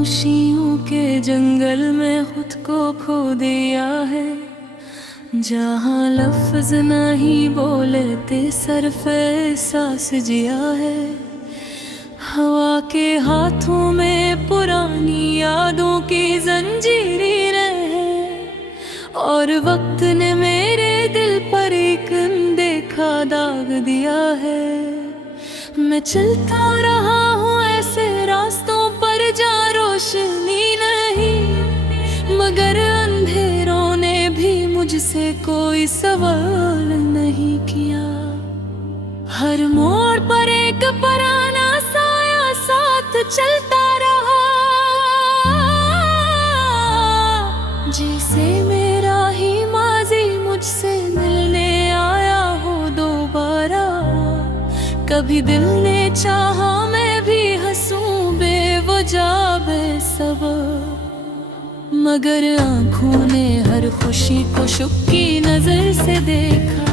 खामोशियों के जंगल में खुद को खो दिया है, जहाँ लफ्ज नहीं बोलते सिर्फ एहसास जिया है। हवा के हाथों में पुरानी यादों की जंजीरें हैं, और वक्त ने मेरे दिल पर एक अनदेखा दाग दिया है। मैं चलता रहा हूँ ऐसे रास्तों पर जहाँ रोशनी नहीं, मगर अंधेरों ने भी मुझसे कोई सवाल नहीं किया। हर मोड़ पर एक पुराना साया साथ चलता रहा, जैसे मेरा ही माजी मुझसे मिलने आया हो दोबारा। कभी दिल ने चाहा मैं भी हंसूं बेवजह बेसबब, मगर आँखों ने हर खुशी को शुक की नजर से देखा।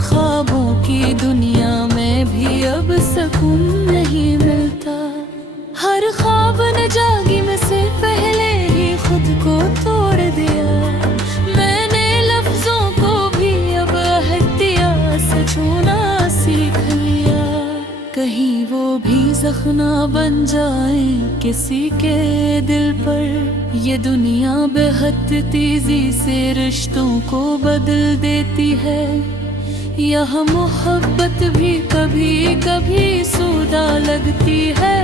ख्वाबों की दुनिया में भी अब सुकून नहीं मिलता। हर ख्वाब न जागी में से पहले ही खुद को तोड़ दिया। मैंने लफ्जों को भी अब एहतियात से छूना सीख लिया, कहीं वो भी जख्म बन जाए किसी के दिल पर। ये दुनिया बेहद तेजी से रिश्तों को बदल देती है, यह मोहब्बत भी कभी कभी सूदा लगती है।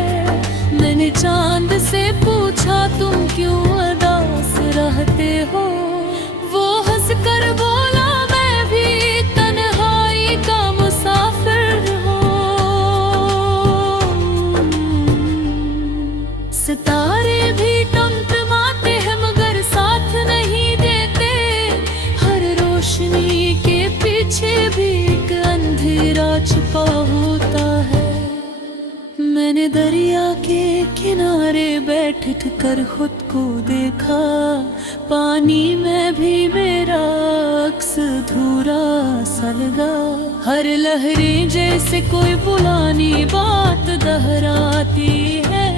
मैंने चांद से पूछा तुम क्यों उदास रहते हो, वो हंस कर बोला मैं भी तन्हाई का मुसाफिर हूँ। सितारे भी टमटमाते हैं मगर साथ नहीं देते, हर रोशनी के पीछे भी एक अंधेरा छुपा होता है। मैंने दरिया के किनारे बैठ कर खुद को देखा, पानी में भी मेरा अक्स अधूरा सा लगा। हर लहरें जैसे कोई पुरानी बात दोहराती है,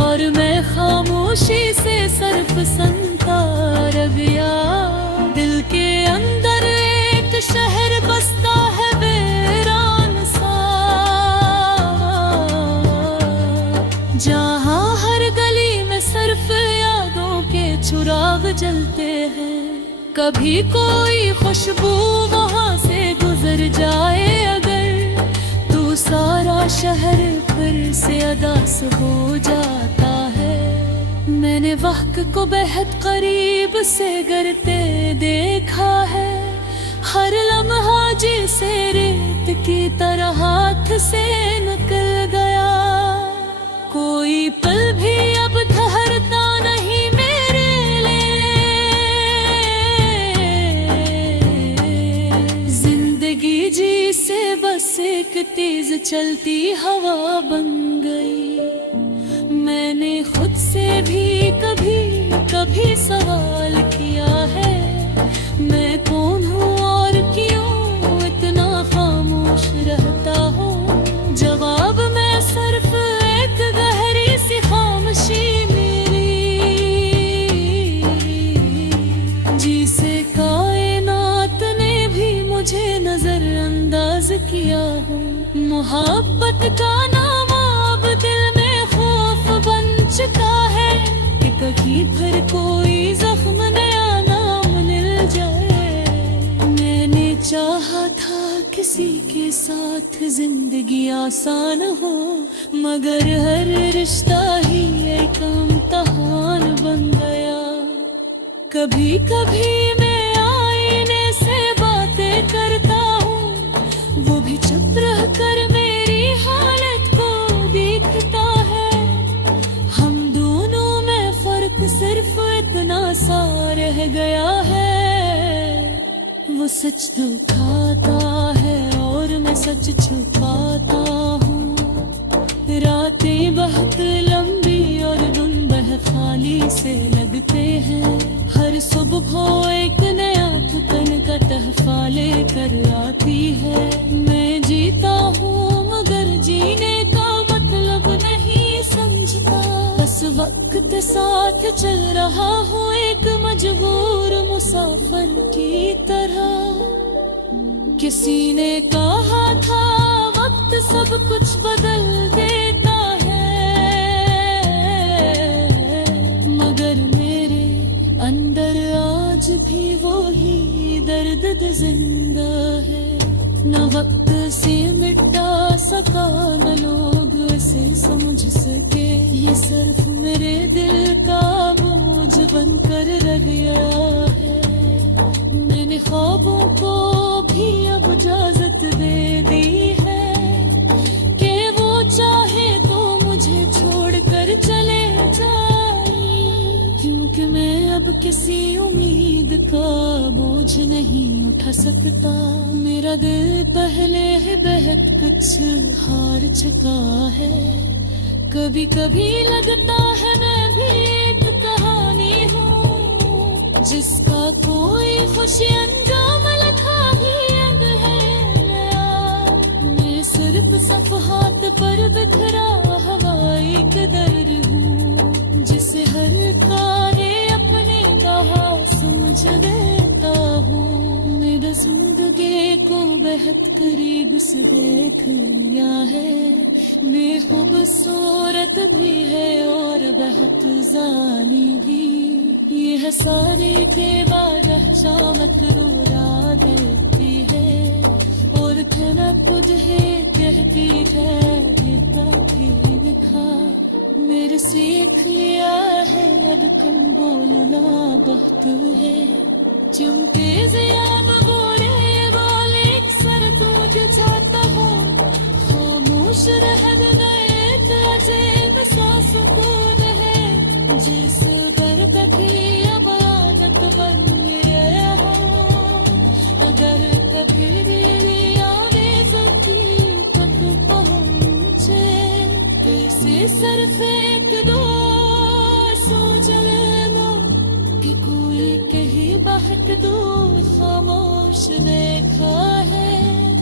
और मैं खामोशी से सिर्फ सुनता रह गया। दिल के अंदर एक शहर बसता है वीरान सा, जहाँ हर गली में सिर्फ यादों के चिराग जलते हैं। कभी कोई खुशबू वहाँ से गुजर जाए अगर, तो सारा शहर फिर से अदास हो जाता है। मैंने वक्त को बेहद करीब से गिरते देखा है, हर लम्हा जिसे रेत की तरह हाथ से निकल गया। कोई पल भी अब ठहरता नहीं मेरे लिए, जिंदगी जी से बस एक तेज चलती हवा बन गई। मैंने खुद से भी कभी कभी सवाल किया है, मैं कौन हूँ और क्यों इतना खामोश रहता हूँ। जवाब मैं सिर्फ एक गहरी सी खामोशी मेरी, जिसे कायनात ने भी मुझे नजरअंदाज किया हो। मोहब्बत का नाम अब दिल में खौफ बन चुका है, कि कहीं फिर कोई जख्म नया नाम मिल जाए। मैंने चाहा था किसी के साथ जिंदगी आसान हो, मगर हर रिश्ता ही एक इम्तिहान बन गया। कभी कभी मैं आईने से बातें करता हूँ, वो भी चुप रह कर मेरी हालत को देखता है। हम दोनों में फर्क सिर्फ इतना सा रह गया है, वो सच दिखाता है और मैं सच छुपाता हूँ। रातें बहुत लंबी और दिन बह खाली से लगते हैं, हर सुबह एक नया थकन का तहफा लेकर आती है। मैं जीता हूँ मगर जीने का मतलब नहीं समझता, बस वक्त साथ चल रहा हूँ एक मजबूर मुसाफिर की तरह। किसी ने कहा था वक्त सब कुछ बदल देता है, मगर मेरे अंदर आज भी वो ही दर्द जिंदा है। न वक्त से मिटा सका न लोग इसे समझ सके, ये सिर्फ मेरे दिल का बोझ बनकर रह गया है। मैंने ख्वाबों को भी अब इजाजत दे दी है कि वो चाहे तो मुझे छोड़ कर चले जाए, क्योंकि मैं अब किसी उम्मीद का बोझ नहीं उठा सकता। मेरा दिल पहले ही बहुत कुछ हार चुका है। कभी कभी लगता है मैं भी एक कहानी हूँ, जिसका कोई खुशी अंजाम लिखा ही अब है। मैं सिर्फ सफ़हात पर बिखरा हवाई कदर हूँ, जिसे हर तारे अपने कहा समझ देता हूँ। मेरे जिंदगी को बहुत करीब से देख लिया है, बेखूबसूरत भी है और बहुत जाली भी। ये है सारी के बाद चामक रोरा देती है, और खाना खुद है कहती है ये भी लिखा। मेरे सीख लिया है अब कम बोलना बहुत है, चुमके ज़ियाद बोले बोले अक्सर तुझे चाहता हूँ। खामोश रहने गए अजीब सा सुकून है, जिस दर्द की अब आदत बन गया हो। अगर कभी मेरी आवेज़ी तक पहुँचे, कैसे सर फेंक दो सोच लेना कि कोई कहीं बहुत दूर खामोश देखा है,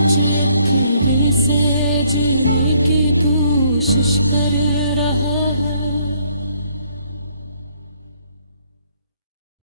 जो अकेले से जीने की कोशिश कर रहा है।